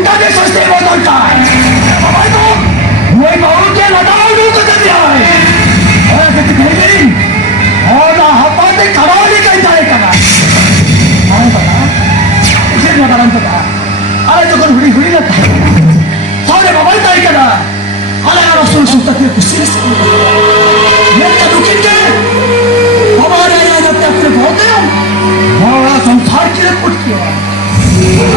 संताने सस्ते बोलताय बाबा तो वही माहौल के लगाव नहीं तो कर दिया है और कितनी नहीं और ना हपाते करावली कहीं जाए करा हाँ बता उसे ना बरन तो करा अरे जो कौन हुई हुई ना सारे बाबा ही ताई करा अरे यार सुन सुनता है कुछ ये क्या दुखी के हमारे यहाँ जब तक फिर बहुत है हमारा संसार के लिए कुछ किया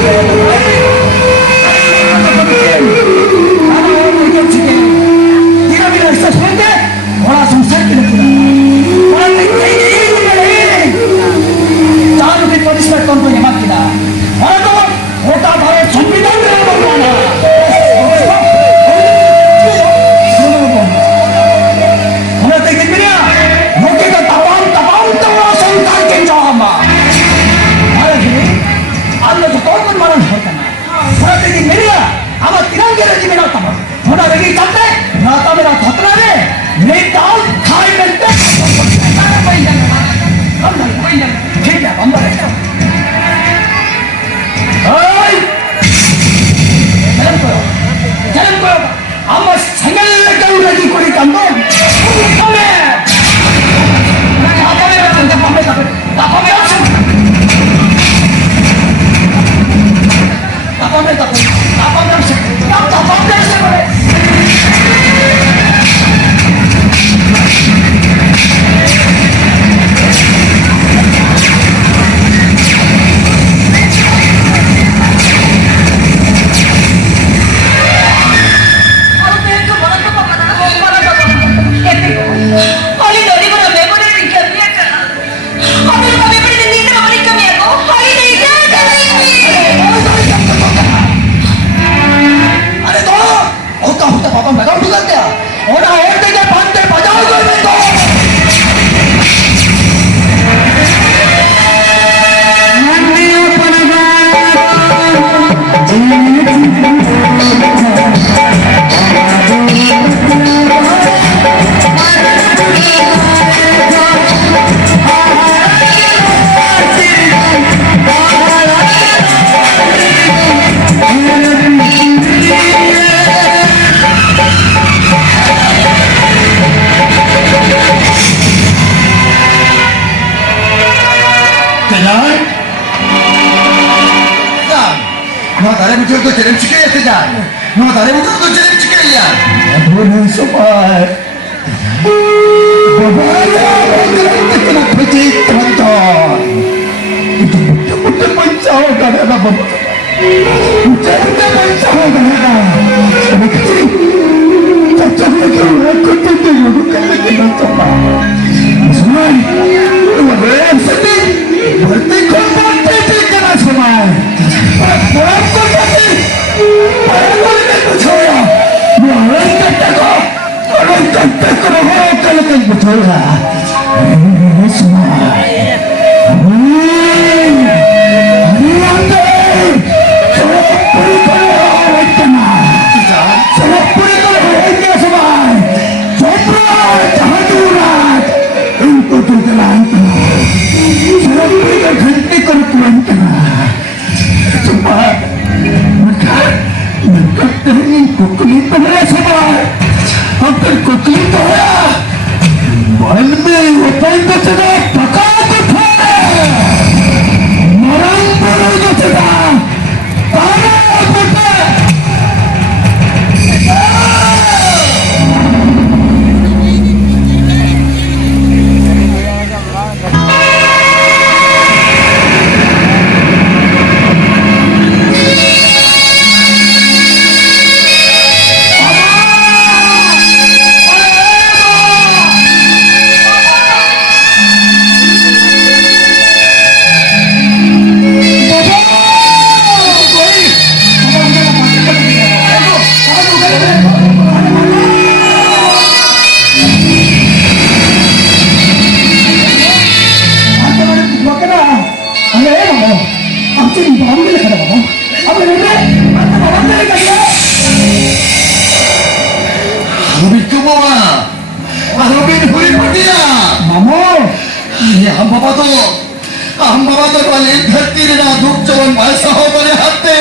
हम बाबा तो वाले धरती रे ना धूप चवन भाई सहो बने हाथे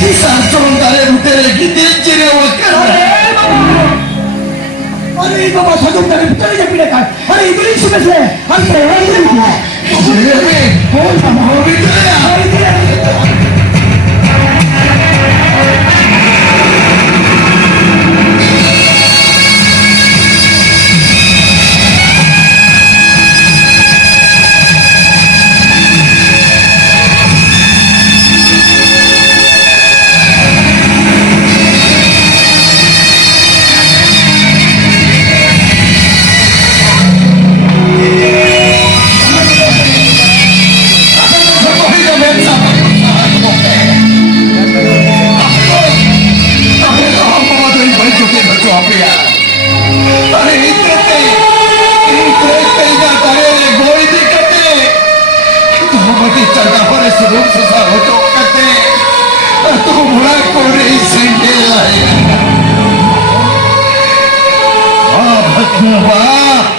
Sarcong kare butere gite jire wakar. अरे बाबा सजून त्याने पितळीच्या पिढ्या काय अरे इकडे शिकसले आणि प्रेरणा हो Wah,